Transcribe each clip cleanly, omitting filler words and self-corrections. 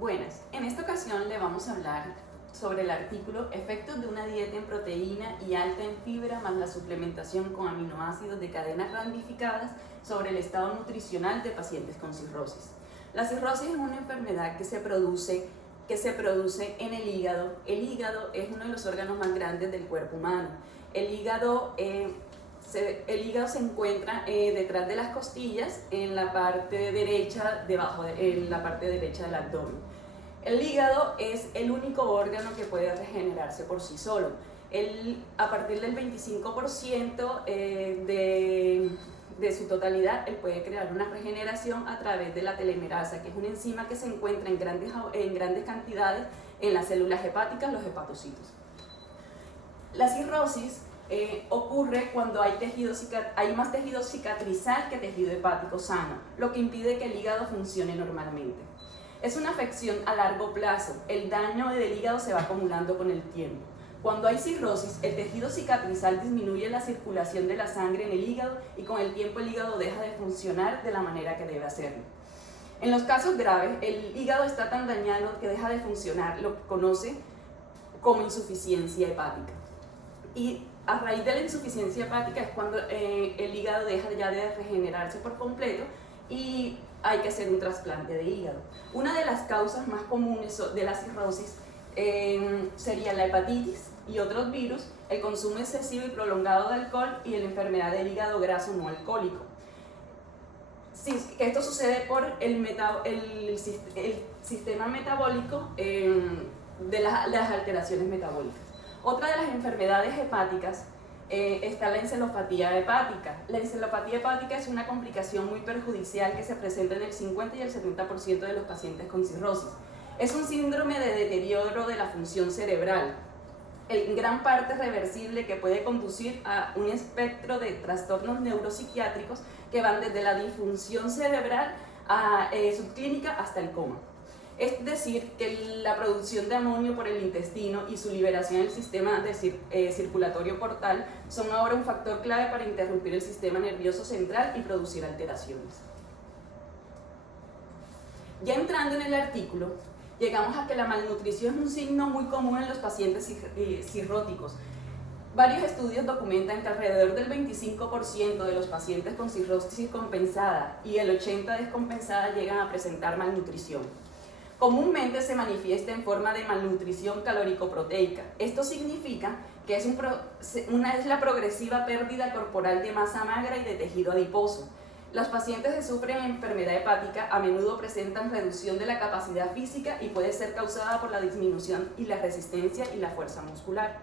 Buenas, en esta ocasión le vamos a hablar sobre el artículo Efectos de una dieta en proteína y alta en fibra más la suplementación con aminoácidos de cadenas ramificadas sobre el estado nutricional de pacientes con cirrosis. La cirrosis es una enfermedad que se produce en el hígado. El hígado es uno de los órganos más grandes del cuerpo humano. El hígado se encuentra detrás de las costillas, en la parte derecha, en la parte derecha del abdomen. El hígado es el único órgano que puede regenerarse por sí solo. A partir del 25% de su totalidad, él puede crear una regeneración a través de la telemerasa, que es una enzima que se encuentra en grandes cantidades en las células hepáticas, los hepatocitos. La cirrosis ocurre cuando hay más tejido cicatrizal que tejido hepático sano, lo que impide que el hígado funcione normalmente. Es una afección a largo plazo. El daño del hígado se va acumulando con el tiempo. Cuando hay cirrosis, el tejido cicatrizal disminuye la circulación de la sangre en el hígado y con el tiempo el hígado deja de funcionar de la manera que debe hacerlo. En los casos graves, el hígado está tan dañado que deja de funcionar, lo que conoce como insuficiencia hepática. Y a raíz de la insuficiencia hepática es cuando el hígado deja ya de regenerarse por completo y hay que hacer un trasplante de hígado. Una de las causas más comunes de la cirrosis sería la hepatitis y otros virus, el consumo excesivo y prolongado de alcohol y la enfermedad del hígado graso no alcohólico. Sí, esto sucede por el sistema metabólico de las alteraciones metabólicas. Otra de las enfermedades hepáticas está la encefalopatía hepática. La encefalopatía hepática es una complicación muy perjudicial que se presenta en el 50 y el 70% de los pacientes con cirrosis. Es un síndrome de deterioro de la función cerebral, en gran parte reversible, que puede conducir a un espectro de trastornos neuropsiquiátricos que van desde la disfunción cerebral subclínica hasta el coma. Es decir, que la producción de amonio por el intestino y su liberación en el sistema circulatorio portal son ahora un factor clave para interrumpir el sistema nervioso central y producir alteraciones. Ya entrando en el artículo, llegamos a que la malnutrición es un signo muy común en los pacientes cirróticos. Varios estudios documentan que alrededor del 25% de los pacientes con cirrosis compensada y el 80% descompensada llegan a presentar malnutrición. Comúnmente se manifiesta en forma de malnutrición calórico-proteica. Esto significa que es la progresiva pérdida corporal de masa magra y de tejido adiposo. Los pacientes que sufren enfermedad hepática a menudo presentan reducción de la capacidad física y puede ser causada por la disminución y la resistencia y la fuerza muscular.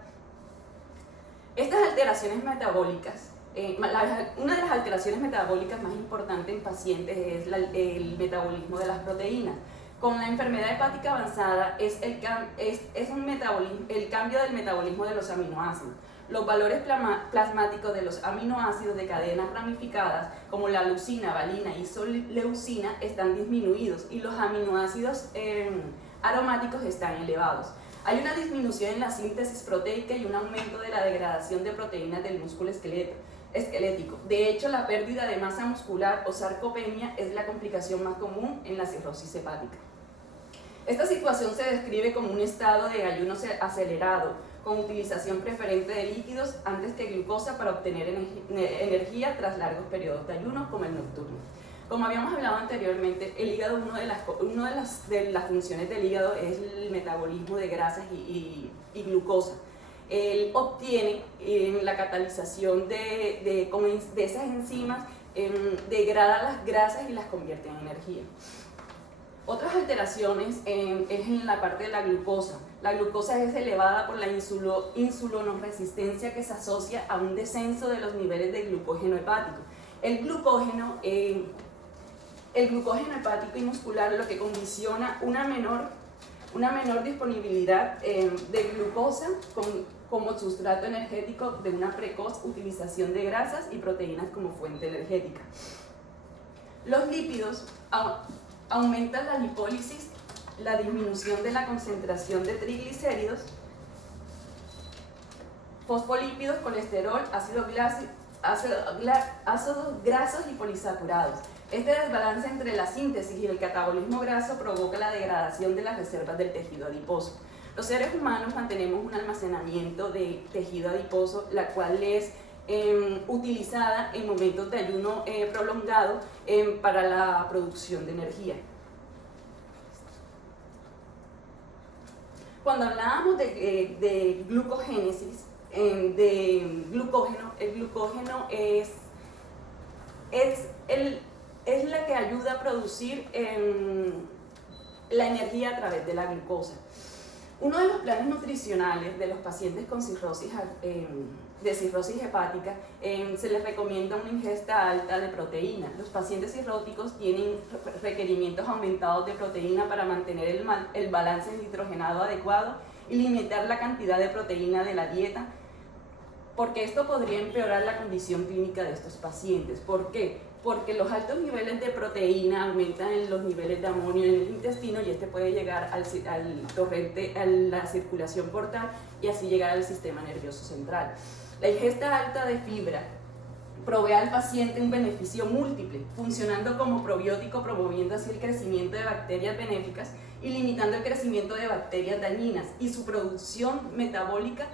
Estas alteraciones metabólicas, una de las alteraciones metabólicas más importantes en pacientes es el metabolismo de las proteínas. Con la enfermedad hepática avanzada es el cambio del metabolismo de los aminoácidos. Los valores plasmáticos de los aminoácidos de cadenas ramificadas, como la leucina, valina y isoleucina, están disminuidos y los aminoácidos aromáticos están elevados. Hay una disminución en la síntesis proteica y un aumento de la degradación de proteínas del músculo esquelético. De hecho, la pérdida de masa muscular o sarcopenia es la complicación más común en la cirrosis hepática. Esta situación se describe como un estado de ayuno acelerado, con utilización preferente de líquidos antes que glucosa para obtener energía tras largos periodos de ayuno, como el nocturno. Como habíamos hablado anteriormente, el hígado, una de las funciones del hígado es el metabolismo de grasas y glucosa. Él obtiene la catalización de esas enzimas, degrada las grasas y las convierte en energía. Otras alteraciones es en la parte de la glucosa. La glucosa es elevada por la insulinoresistencia, que se asocia a un descenso de los niveles de glucógeno hepático. El glucógeno hepático y muscular lo que condiciona una menor disponibilidad de glucosa como sustrato energético de una precoz utilización de grasas y proteínas como fuente energética. Los lípidos aumentan la lipólisis, la disminución de la concentración de triglicéridos, fosfolípidos, colesterol, ácidos grasos y polisaturados. Este desbalance entre la síntesis y el catabolismo graso provoca la degradación de las reservas del tejido adiposo. Los seres humanos mantenemos un almacenamiento de tejido adiposo, la cual es utilizada en momentos de ayuno prolongado para la producción de energía. Cuando hablábamos de glucogénesis, de glucógeno, el glucógeno es la que ayuda a producir la energía a través de la glucosa. Uno de los planes nutricionales de los pacientes con cirrosis, de cirrosis hepática, se les recomienda una ingesta alta de proteína. Los pacientes cirróticos tienen requerimientos aumentados de proteína para mantener el balance nitrogenado adecuado y limitar la cantidad de proteína de la dieta, porque esto podría empeorar la condición clínica de estos pacientes. ¿Por qué? Porque los altos niveles de proteína aumentan los niveles de amonio en el intestino y este puede llegar al torrente, a la circulación portal y así llegar al sistema nervioso central. La ingesta alta de fibra provee al paciente un beneficio múltiple, funcionando como probiótico, promoviendo así el crecimiento de bacterias benéficas y limitando el crecimiento de bacterias dañinas y su producción metabólica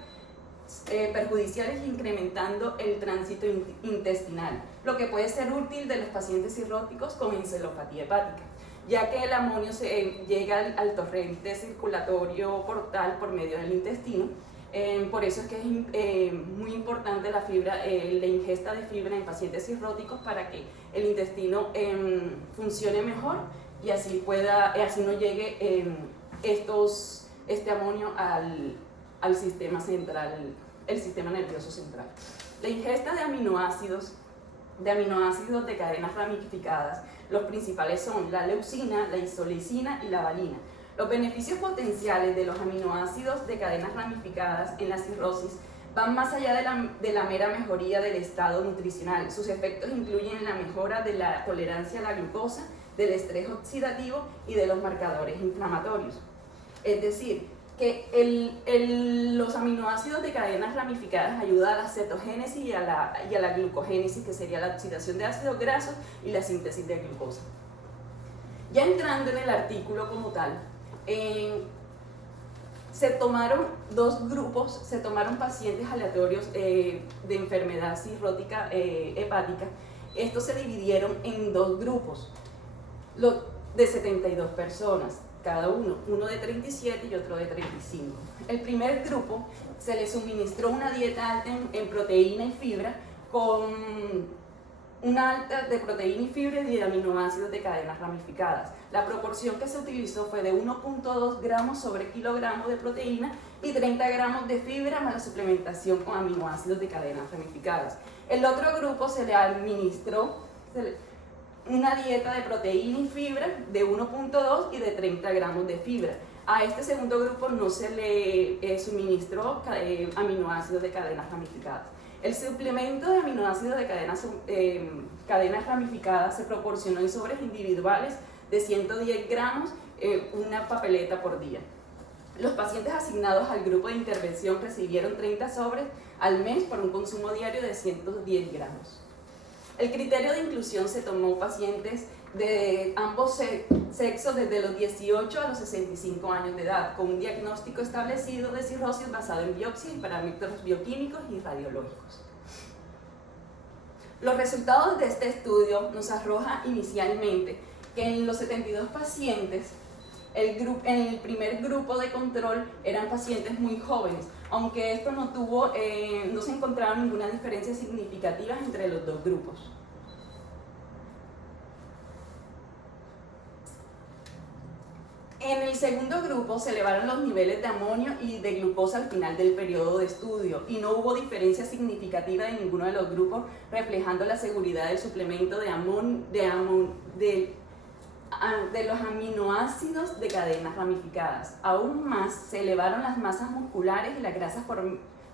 perjudiciales, incrementando el tránsito intestinal, lo que puede ser útil de los pacientes cirróticos con encefalopatía hepática, ya que el amonio llega al torrente circulatorio portal por medio del intestino. Por eso es que es muy importante la ingesta de fibra en pacientes cirróticos para que el intestino funcione mejor y así no llegue este amonio al sistema central, el sistema nervioso central. La ingesta de aminoácidos de cadenas ramificadas, los principales son la leucina, la isoleucina y la valina. Los beneficios potenciales de los aminoácidos de cadenas ramificadas en la cirrosis van más allá de la mera mejoría del estado nutricional. Sus efectos incluyen la mejora de la tolerancia a la glucosa, del estrés oxidativo y de los marcadores inflamatorios. Es decir, que los aminoácidos de cadenas ramificadas ayudan a la cetogénesis y a la glucogénesis, que sería la oxidación de ácidos grasos y la síntesis de glucosa. Ya entrando en el artículo como tal, se tomaron dos grupos, se tomaron pacientes aleatorios de enfermedad cirrótica hepática. Estos se dividieron en dos grupos, de 72 personas. Cada uno de 37 y otro de 35. El primer grupo se le suministró una dieta alta en proteína y fibra, con una alta de proteína y fibra y de aminoácidos de cadenas ramificadas. La proporción que se utilizó fue de 1.2 gramos sobre kilogramo de proteína y 30 gramos de fibra más la suplementación con aminoácidos de cadenas ramificadas. El otro grupo se le administró una dieta de proteína y fibra de 1.2 y de 30 gramos de fibra. A este segundo grupo no se le suministró aminoácidos de cadenas ramificadas. El suplemento de aminoácidos de cadenas ramificadas se proporcionó en sobres individuales de 110 gramos, una papeleta por día. Los pacientes asignados al grupo de intervención recibieron 30 sobres al mes por un consumo diario de 110 gramos. El criterio de inclusión se tomó pacientes de ambos sexos desde los 18 a los 65 años de edad, con un diagnóstico establecido de cirrosis basado en biopsias y parámetros bioquímicos y radiológicos. Los resultados de este estudio nos arroja inicialmente que en los 72 pacientes, en el primer grupo de control eran pacientes muy jóvenes, aunque esto no se encontraba ninguna diferencia significativa entre los dos grupos. En el segundo grupo se elevaron los niveles de amonio y de glucosa al final del periodo de estudio y no hubo diferencia significativa de ninguno de los grupos, reflejando la seguridad del suplemento de los aminoácidos de cadenas ramificadas. Aún más, se elevaron las masas musculares y las grasas por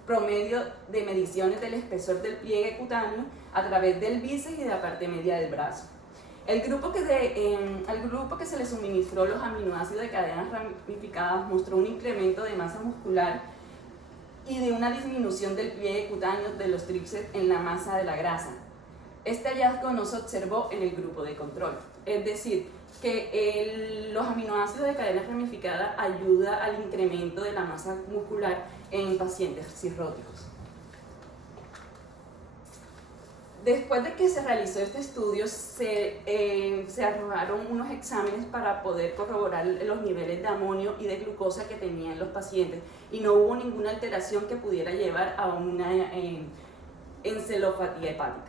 promedio de mediciones del espesor del pliegue cutáneo a través del bíceps y de la parte media del brazo. El grupo que se le suministró los aminoácidos de cadenas ramificadas mostró un incremento de masa muscular y de una disminución del pliegue cutáneo de los tríceps en la masa de la grasa. Este hallazgo no se observó en el grupo de control, es decir, que los aminoácidos de cadena ramificada ayudan al incremento de la masa muscular en pacientes cirróticos. Después de que se realizó este estudio, se arrojaron unos exámenes para poder corroborar los niveles de amonio y de glucosa que tenían los pacientes y no hubo ninguna alteración que pudiera llevar a una encefalopatía hepática.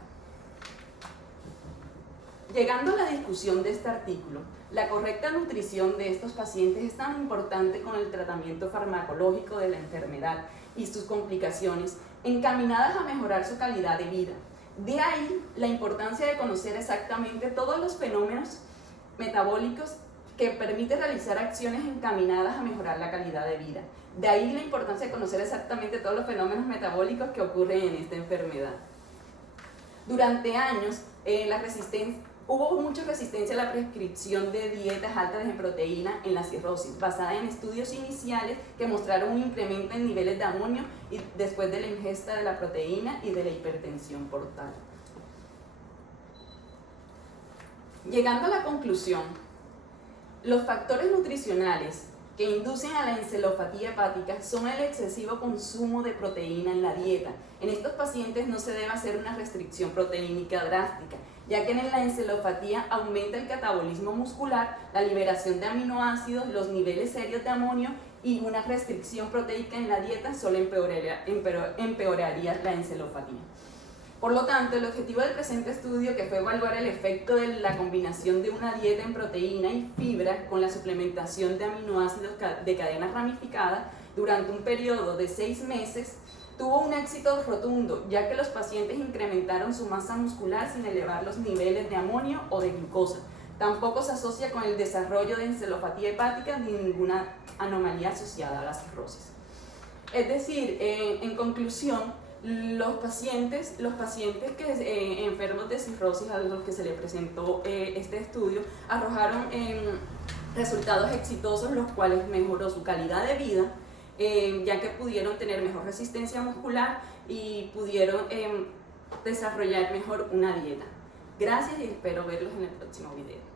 Llegando a la discusión de este artículo, la correcta nutrición de estos pacientes es tan importante con el tratamiento farmacológico de la enfermedad y sus complicaciones, encaminadas a mejorar su calidad de vida. De ahí la importancia de conocer exactamente todos los fenómenos metabólicos que permiten realizar acciones encaminadas a mejorar la calidad de vida. De ahí la importancia de conocer exactamente todos los fenómenos metabólicos que ocurren en esta enfermedad. Durante años, hubo mucha resistencia a la prescripción de dietas altas en proteína en la cirrosis, basada en estudios iniciales que mostraron un incremento en niveles de amonio y después de la ingesta de la proteína y de la hipertensión portal. Llegando a la conclusión, los factores nutricionales que inducen a la encefalopatía hepática son el excesivo consumo de proteína en la dieta. En estos pacientes no se debe hacer una restricción proteínica drástica, ya que en la encefalopatía aumenta el catabolismo muscular, la liberación de aminoácidos, los niveles serios de amonio y una restricción proteica en la dieta solo empeoraría la encefalopatía. Por lo tanto, el objetivo del presente estudio, que fue evaluar el efecto de la combinación de una dieta en proteína y fibra con la suplementación de aminoácidos de cadena ramificada durante un periodo de 6 meses, tuvo un éxito rotundo, ya que los pacientes incrementaron su masa muscular sin elevar los niveles de amonio o de glucosa. Tampoco se asocia con el desarrollo de encefalopatía hepática ni ninguna anomalía asociada a la cirrosis. Es decir, en conclusión, los pacientes que enfermos de cirrosis a los que se les presentó este estudio arrojaron resultados exitosos, los cuales mejoró su calidad de vida, ya que pudieron tener mejor resistencia muscular y pudieron desarrollar mejor una dieta. Gracias y espero verlos en el próximo video.